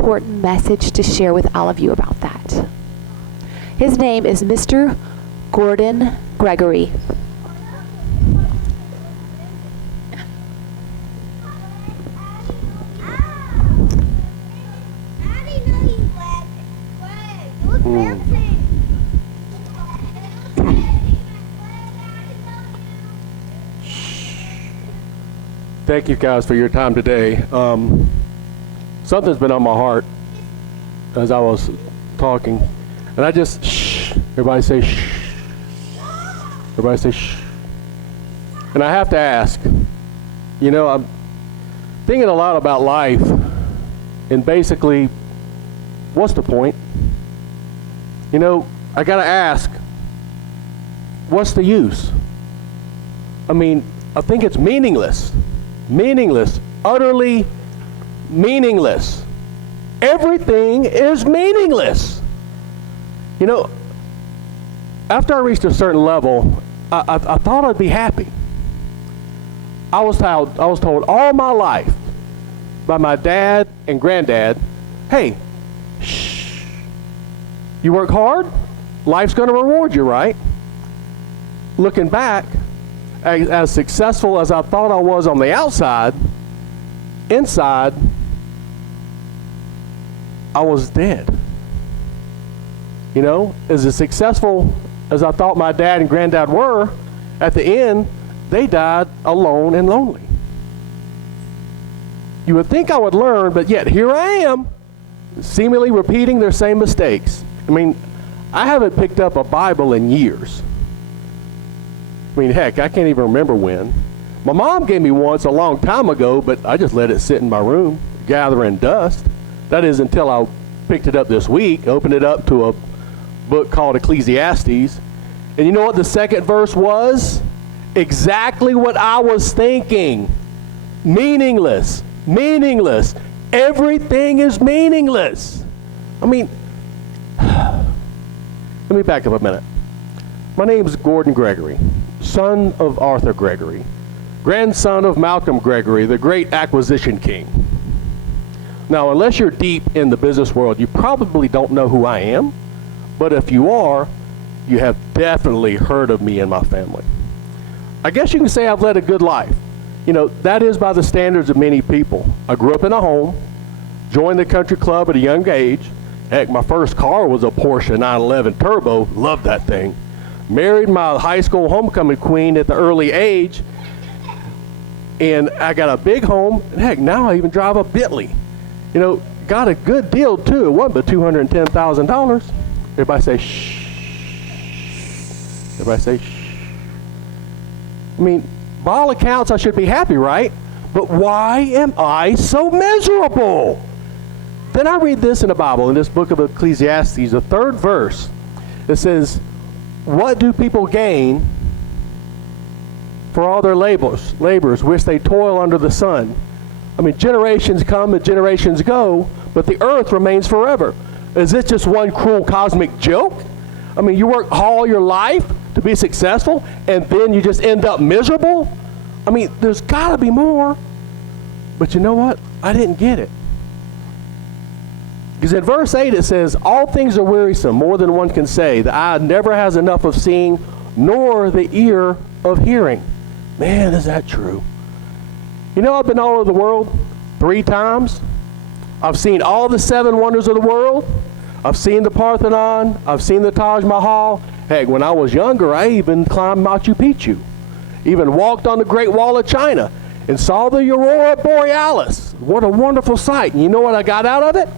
important message to share with all of you about that. His name is Mr. Gordon Gregory. Thank you guys for your time today. Something's been on my heart as I was talking, and I just shh. Everybody say shh. Everybody say shh. And I have to ask, you know, I'm thinking a lot about life, and basically, what's the point? You know, I gotta ask, what's the use? I mean, I think it's meaningless. Meaningless, utterly meaningless. Everything is meaningless. You know, after I reached a certain level, I thought I'd be happy. I was told all my life by my dad and granddad, hey, shh, you work hard, life's gonna reward you, right? Looking back, as successful as I thought I was on the outside, inside, I was dead. You know, as successful as I thought my dad and granddad were, at the end, they died alone and lonely. You would think I would learn, but yet here I am, seemingly repeating their same mistakes. I mean, I haven't picked up a Bible in years. I mean, heck, I can't even remember when. My mom gave me once a long time ago, but I just let it sit in my room, gathering dust. That is until I picked it up this week, opened it up to a book called Ecclesiastes. And you know what the second verse was? Exactly what I was thinking. Meaningless. Meaningless. Everything is meaningless. I mean, let me back up a minute. My name is Gordon Gregory, son of Arthur Gregory, grandson of Malcolm Gregory, the great acquisition king. Now, unless you're deep in the business world, you probably don't know who I am, but if you are, you have definitely heard of me and my family. I guess you can say I've led a good life. You know, that is by the standards of many people. I grew up in a home, joined the country club at a young age. Heck, my first car was a Porsche 911 Turbo, loved that thing. Married my high school homecoming queen at the early age, and I got a big home, and heck, now I even drive a Bentley. You know, got a good deal too. It wasn't but $210,000. Everybody say shh. Everybody say shh. I mean, by all accounts, I should be happy, right? But why am I so miserable? Then I read this in the Bible, in this book of Ecclesiastes, the third verse. It says, what do people gain for all their labors which they toil under the sun? I mean, generations come and generations go, but the earth remains forever. Is this just one cruel cosmic joke? I mean, you work all your life to be successful, and then you just end up miserable? I mean, there's got to be more. But you know what? I didn't get it. Because in verse 8 it says, all things are wearisome, more than one can say. The eye never has enough of seeing, nor the ear of hearing. Man, is that true? You know, I've been all over the world 3 times. I've seen all the 7 wonders of the world. I've seen the Parthenon. I've seen the Taj Mahal. Heck, when I was younger, I even climbed Machu Picchu. Even walked on the Great Wall of China and saw the Aurora Borealis. What a wonderful sight. And you know what I got out of it?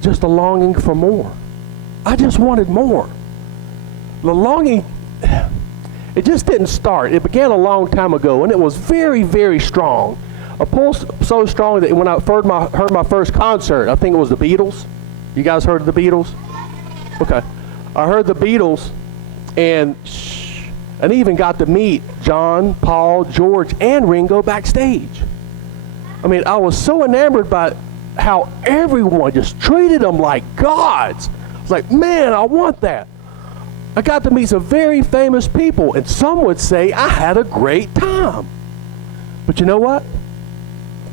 Just a longing for more. I just wanted more. The longing, it just didn't start. It began a long time ago, and it was very, very strong. A pull so strong that when I heard my first concert, I think it was the Beatles. You guys heard of the Beatles? Okay. I heard the Beatles, and even got to meet John, Paul, George, and Ringo backstage. I mean, I was so enamored by how everyone just treated them like gods. I was like, man, I want that. I got to meet some very famous people, and some would say I had a great time. But you know what?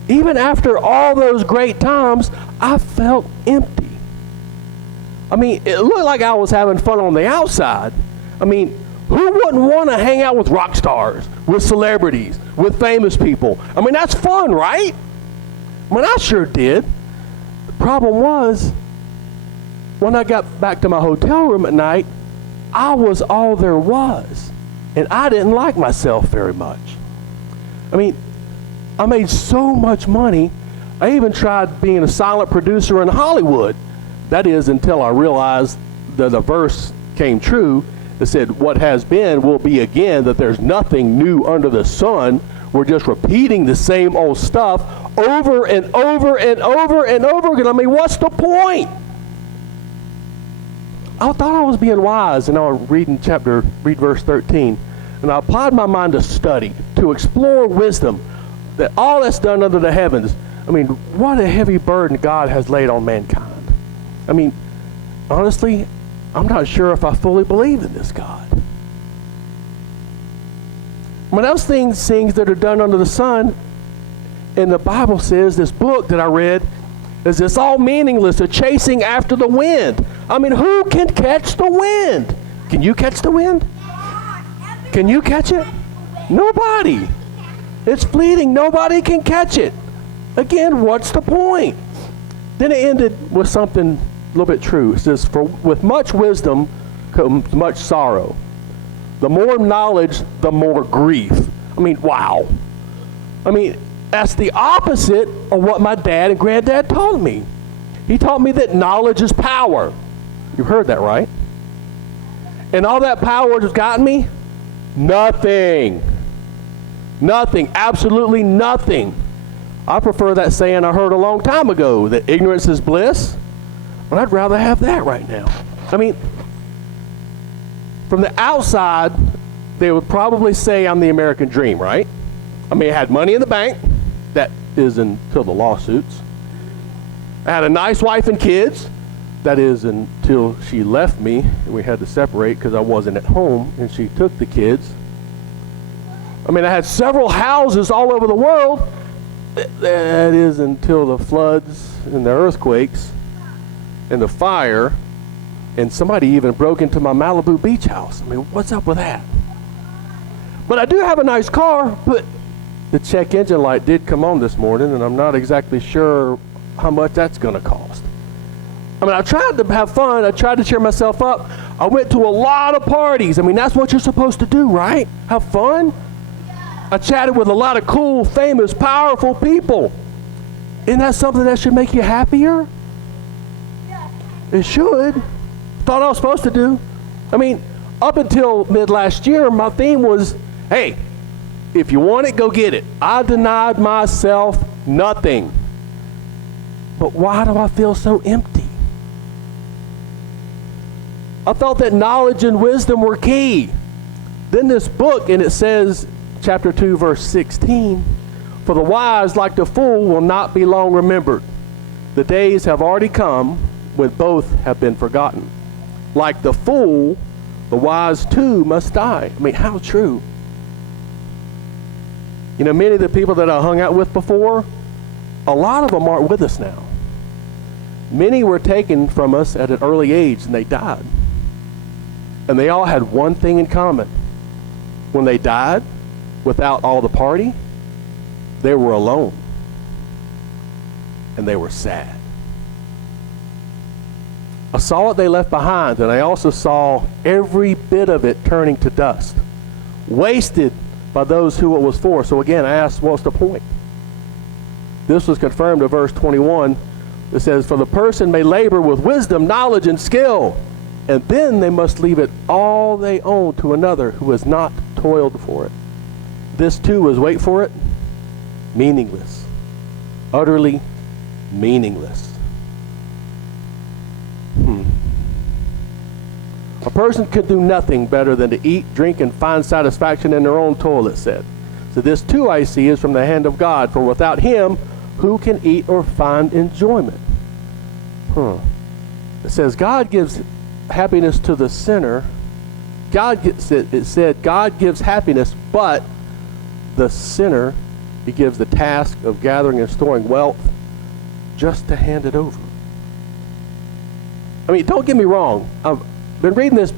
even after all those great times, I felt empty. I mean, it looked like I was having fun on the outside. I mean, who wouldn't want to hang out with rock stars, with celebrities, with famous people? I mean, that's fun, right? I mean, I sure did. The problem was, when I got back to my hotel room at night, I was all there was. And I didn't like myself very much. I mean, I made so much money. I even tried being a silent producer in Hollywood. That is, until I realized that the verse came true that said, what has been will be again, that there's nothing new under the sun. We're just repeating the same old stuff over and over and over and over again. I mean, what's the point? I thought I was being wise, and I was read verse 13. And I applied my mind to study, to explore wisdom, that all that's done under the heavens. I mean, what a heavy burden God has laid on mankind. I mean, honestly, I'm not sure if I fully believe in this God. When those things that are done under the sun, and the Bible says, this book that I read, is it's all meaningless, a chasing after the wind. I mean, who can catch the wind? Can you catch the wind? Can you catch it? Nobody. It's fleeting. Nobody can catch it. Again, what's the point? Then it ended with something a little bit true. It says, for with much wisdom comes much sorrow. The more knowledge, the more grief. I mean, wow. I mean, that's the opposite of what my dad and granddad taught me. He taught me that knowledge is power. You've heard that, right? And all that power has gotten me? Nothing. Nothing. Absolutely nothing. I prefer that saying I heard a long time ago, that ignorance is bliss. But I'd rather have that right now. I mean, from the outside, they would probably say I'm the American dream, right? I mean, I had money in the bank. That is until the lawsuits. I had a nice wife and kids. That is until she left me and we had to separate because I wasn't at home and she took the kids. I mean, I had several houses all over the world. That is until the floods and the earthquakes and the fire, and somebody even broke into my Malibu beach house. I mean, what's up with that? But I do have a nice car, but the check engine light did come on this morning, and I'm not exactly sure how much that's going to cost. I mean, I tried to have fun. I tried to cheer myself up. I went to a lot of parties. I mean, that's what you're supposed to do, right? Have fun. I chatted with a lot of cool, famous, powerful people. Isn't that something that should make you happier? It should. Thought I was supposed to do. I mean, up until mid last year, my theme was, hey, if you want it, go get it. I denied myself nothing. But why do I feel so empty? I thought that knowledge and wisdom were key. Then this book, and it says, chapter 2, verse 16, for the wise, like the fool, will not be long remembered. The days have already come when both have been forgotten. Like the fool, the wise too must die. I mean, how true. You know, many of the people that I hung out with before, a lot of them aren't with us now. Many were taken from us at an early age and they died. And they all had one thing in common. When they died, without all the party, they were alone. And they were sad. I saw what they left behind, and I also saw every bit of it turning to dust, wasted by those who it was for. So again, I asked, what's the point? This was confirmed in verse 21. It says, for the person may labor with wisdom, knowledge, and skill, and then they must leave it all they own to another who has not toiled for it. This too was, wait for it, meaningless. Utterly meaningless. A person could do nothing better than to eat, drink, and find satisfaction in their own toil, it said. So this too I see is from the hand of God, for without him, who can eat or find enjoyment? It says God gives happiness to the sinner. It said God gives happiness, but the sinner he gives the task of gathering and storing wealth just to hand it over. I mean, don't get me wrong. I've been reading this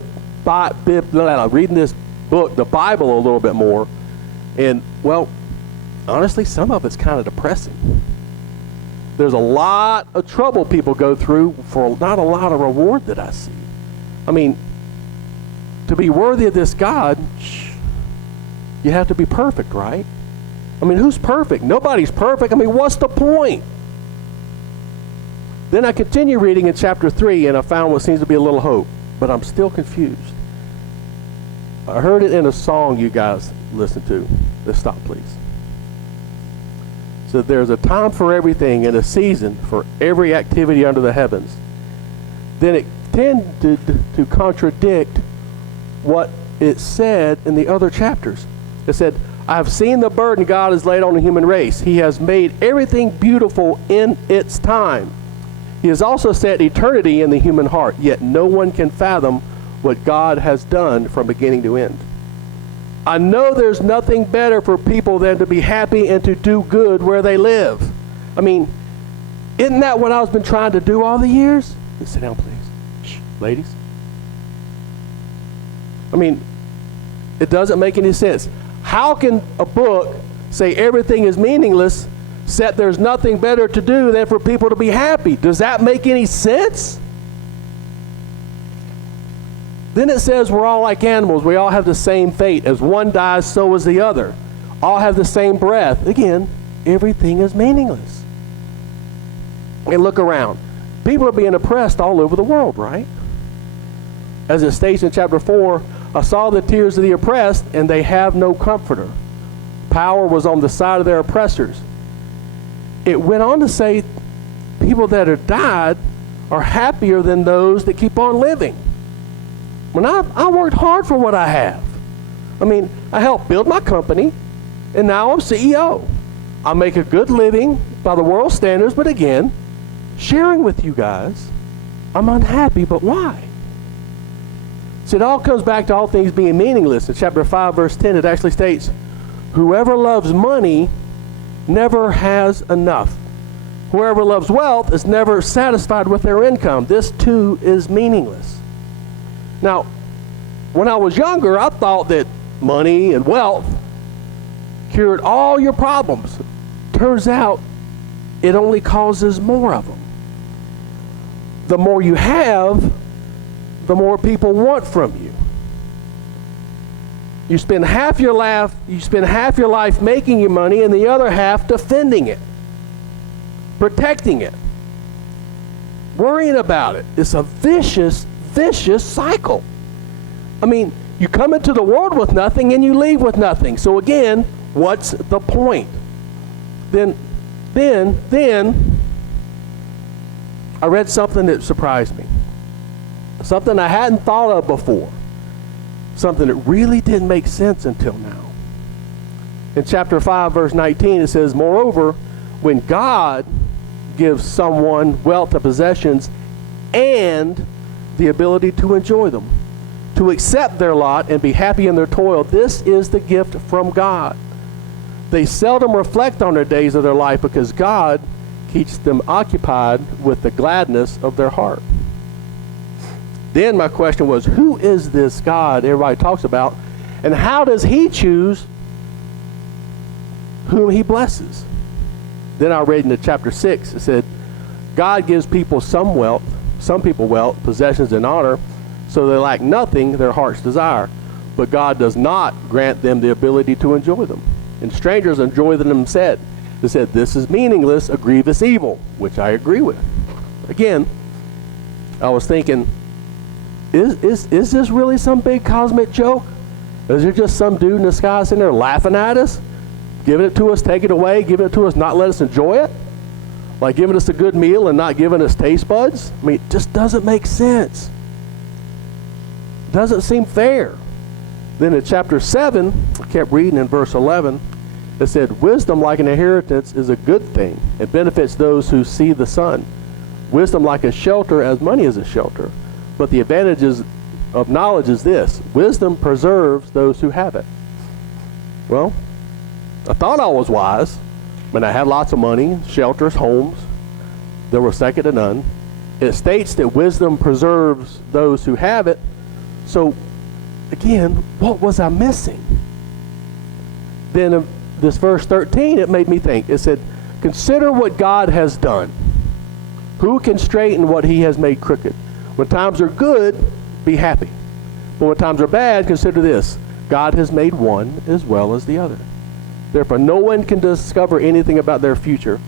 book, the Bible, a little bit more, and, well, honestly, some of it's kind of depressing. There's a lot of trouble people go through for not a lot of reward that I see. I mean, to be worthy of this God, you have to be perfect, right? I mean, who's perfect? Nobody's perfect. I mean, what's the point? Then I continue reading in chapter 3, and I found what seems to be a little hope, but I'm still confused. I heard it in a song you guys listen to. Let's stop, please. So there's a time for everything and a season for every activity under the heavens. Then it tended to contradict what it said in the other chapters. It said, I have seen the burden God has laid on the human race. He has made everything beautiful in its time. He has also set eternity in the human heart, yet no one can fathom what God has done from beginning to end. I know there's nothing better for people than to be happy and to do good where they live. I mean, isn't that what I've been trying to do all the years? Sit down, please. Shh, ladies. I mean, it doesn't make any sense. How can a book say everything is meaningless, said there's nothing better to do than for people to be happy? Does that make any sense? Then it says we're all like animals. We all have the same fate. As one dies, so is the other. All have the same breath. Again, everything is meaningless. And look around. People are being oppressed all over the world, right? As it states in chapter 4, I saw the tears of the oppressed, and they have no comforter. Power was on the side of their oppressors. It went on to say people that have died are happier than those that keep on living. When I worked hard for what I have. I mean, I helped build my company, and now I'm CEO. I make a good living by the world standards, but again, sharing with you guys, I'm unhappy, but why? So it all comes back to all things being meaningless. In chapter 5, verse 10, it actually states, whoever loves money never has enough. Whoever loves wealth is never satisfied with their income. This too is meaningless. Now, when I was younger, I thought that money and wealth cured all your problems. Turns out, it only causes more of them. The more you have, the more people want from you. You spend half your life making your money, and the other half defending it, protecting it, worrying about it. It's a vicious cycle. I mean, you come into the world with nothing and you leave with nothing. So again, what's the point? Then I read something that surprised me. Something I hadn't thought of before. Something that really didn't make sense until now. In chapter 5, verse 19, it says, moreover, when God gives someone wealth and possessions and the ability to enjoy them, to accept their lot and be happy in their toil, this is the gift from God. They seldom reflect on their days of their life because God keeps them occupied with the gladness of their heart. Then my question was, who is this God everybody talks about, and how does he choose whom he blesses? Then I read into chapter 6, it said, God gives people some people wealth, possessions, and honor, so they lack nothing their hearts desire. But God does not grant them the ability to enjoy them. And strangers enjoy them instead. They said, this is meaningless, a grievous evil, which I agree with. Again, I was thinking, is this really some big cosmic joke? Is there just some dude in the sky sitting there laughing at us? Giving it to us, taking it away, giving it to us, not let us enjoy it? Like giving us a good meal and not giving us taste buds? I mean, it just doesn't make sense. Doesn't seem fair. Then in chapter 7, I kept reading in verse 11, it said, wisdom like an inheritance is a good thing. It benefits those who see the sun. Wisdom like a shelter as money is a shelter. But the advantages of knowledge is this: wisdom preserves those who have it. Well, I thought I was wise. I mean, I had lots of money, shelters, homes. They were second to none. It states that wisdom preserves those who have it. So, again, what was I missing? Then in this verse 13, it made me think. It said, consider what God has done. Who can straighten what he has made crooked? When times are good, be happy. But when times are bad, consider this. God has made one as well as the other. Therefore, no one can discover anything about their future.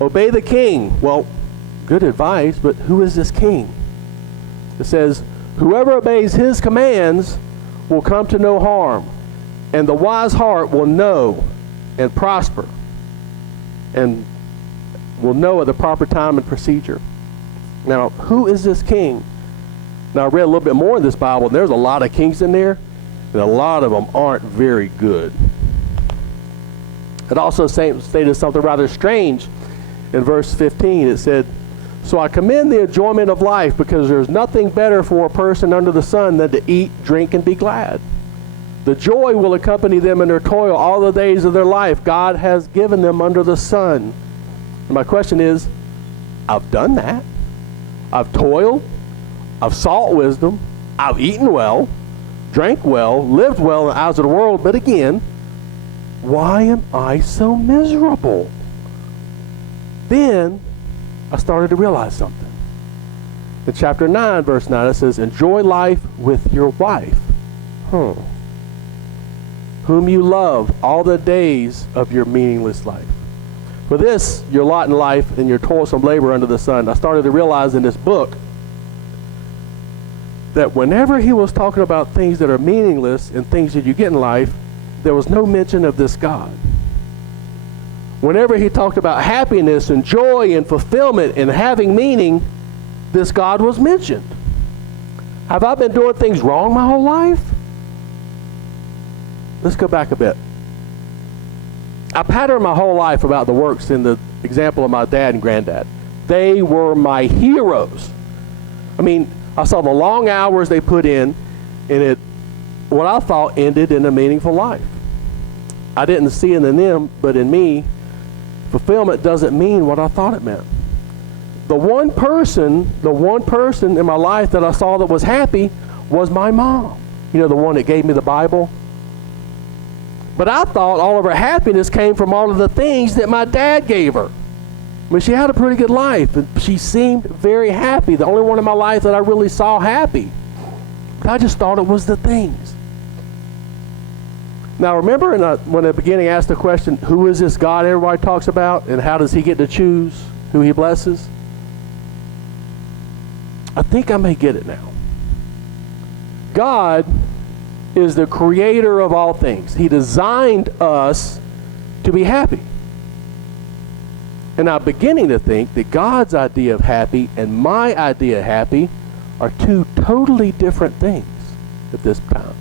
Obey the king. Well, good advice, but who is this king? It says, whoever obeys his commands will come to no harm, and the wise heart will know and prosper, and will know at the proper time and procedure. Now, who is this king? Now, I read a little bit more in this Bible, and there's a lot of kings in there, and a lot of them aren't very good. It also stated something rather strange in verse 15. It said, so I commend the enjoyment of life, because there's nothing better for a person under the sun than to eat, drink, and be glad. The joy will accompany them in their toil all the days of their life God has given them under the sun. And my question is, I've done that. I've toiled. I've sought wisdom. I've eaten well, drank well, lived well in the eyes of the world. But again, why am I so miserable? Then I started to realize something. In chapter 9, verse 9, it says, enjoy life with your wife, whom you love all the days of your meaningless life. For this, your lot in life and your toilsome labor under the sun. I started to realize in this book that whenever he was talking about things that are meaningless and things that you get in life, there was no mention of this God. Whenever he talked about happiness and joy and fulfillment and having meaning, this God was mentioned. Have I been doing things wrong my whole life? Let's go back a bit. I patterned my whole life about the works in the example of my dad and granddad. They were my heroes. I mean, I saw the long hours they put in, and it, what I thought, ended in a meaningful life. I didn't see it in them, but in me, fulfillment doesn't mean what I thought it meant. The one person in my life that I saw that was happy was my mom. You know, the one that gave me the Bible. But I thought all of her happiness came from all of the things that my dad gave her. I mean, she had a pretty good life, and she seemed very happy. The only one in my life that I really saw happy. But I just thought it was the things. Now, remember when at the beginning I asked the question, who is this God everybody talks about, and how does he get to choose who he blesses? I think I may get it now. God is the creator of all things. He designed us to be happy. And I'm beginning to think that God's idea of happy and my idea of happy are two totally different things at this time.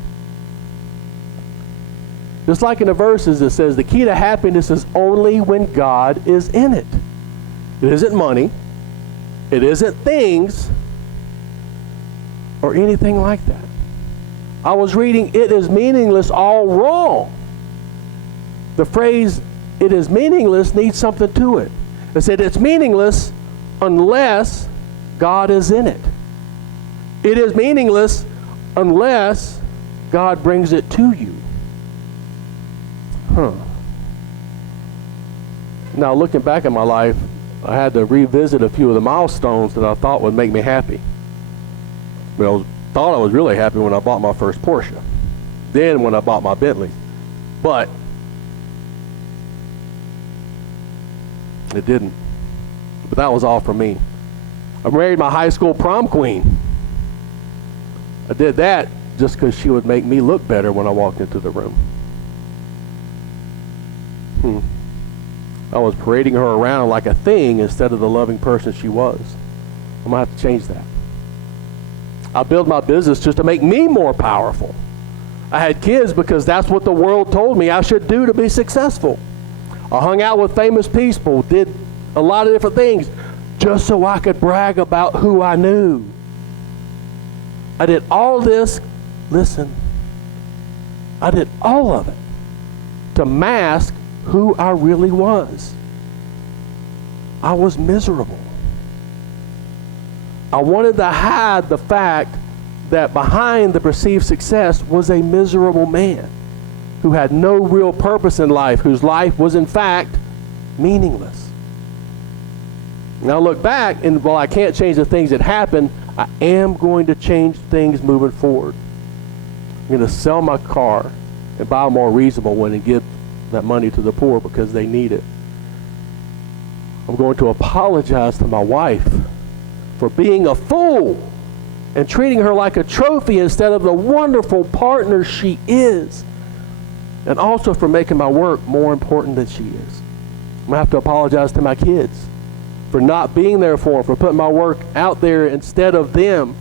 Just like in the verses it says the key to happiness is only when God is in it. It isn't money. It isn't things or anything like that. I was reading, it is meaningless, all wrong. The phrase, it is meaningless, needs something to it. It said it's meaningless unless God is in it. It is meaningless unless God brings it to you. Now, looking back at my life, I had to revisit a few of the milestones that I thought would make me happy. Well, thought I was really happy when I bought my first Porsche. Then when I bought my Bentley. But it didn't. But that was all for me. I married my high school prom queen. I did that just because she would make me look better when I walked into the room. I was parading her around like a thing instead of the loving person she was. I'm going to have to change that. I built my business just to make me more powerful. I had kids because that's what the world told me I should do to be successful. I hung out with famous people, did a lot of different things just so I could brag about who I knew. I did all this, listen, I did all of it to mask who I really was. I was miserable. I wanted to hide the fact that behind the perceived success was a miserable man who had no real purpose in life, whose life was in fact meaningless. Now look back, and while I can't change the things that happened, I am going to change things moving forward. I'm going to sell my car and buy a more reasonable one and give that money to the poor because they need it. I'm going to apologize to my wife for being a fool and treating her like a trophy instead of the wonderful partner she is, and also for making my work more important than she is. I'm going to have to apologize to my kids for not being there for them, for putting my work out there instead of them.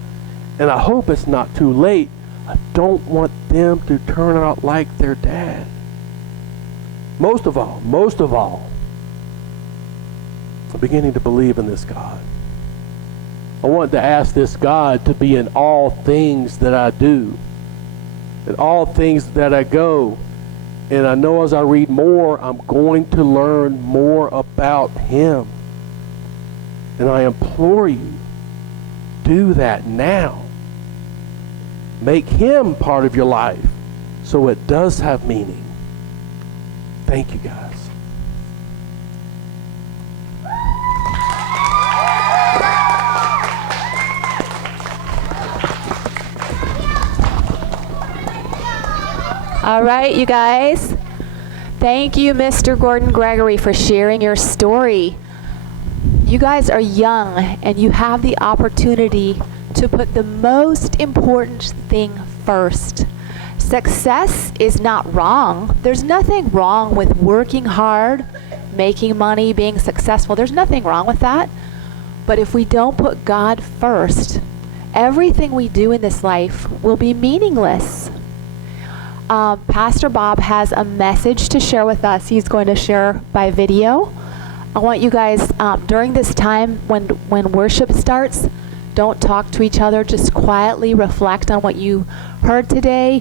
And I hope it's not too late. I don't want them to turn out like their dad. Most of all, I'm beginning to believe in this God. I want to ask this God to be in all things that I do, in all things that I go. And I know as I read more, I'm going to learn more about Him. And I implore you, do that now. Make Him part of your life so it does have meaning. Thank you, guys. All right, you guys. Thank you, Mr. Gordon Gregory, for sharing your story. You guys are young, and you have the opportunity to put the most important thing first. Success is not wrong. There's nothing wrong with working hard, making money, being successful. There's nothing wrong with that. But if we don't put God first, everything we do in this life will be meaningless. Pastor Bob has a message to share with us. He's going to share by video. I want you guys, during this time when worship starts, don't talk to each other. Just quietly reflect on what you heard today.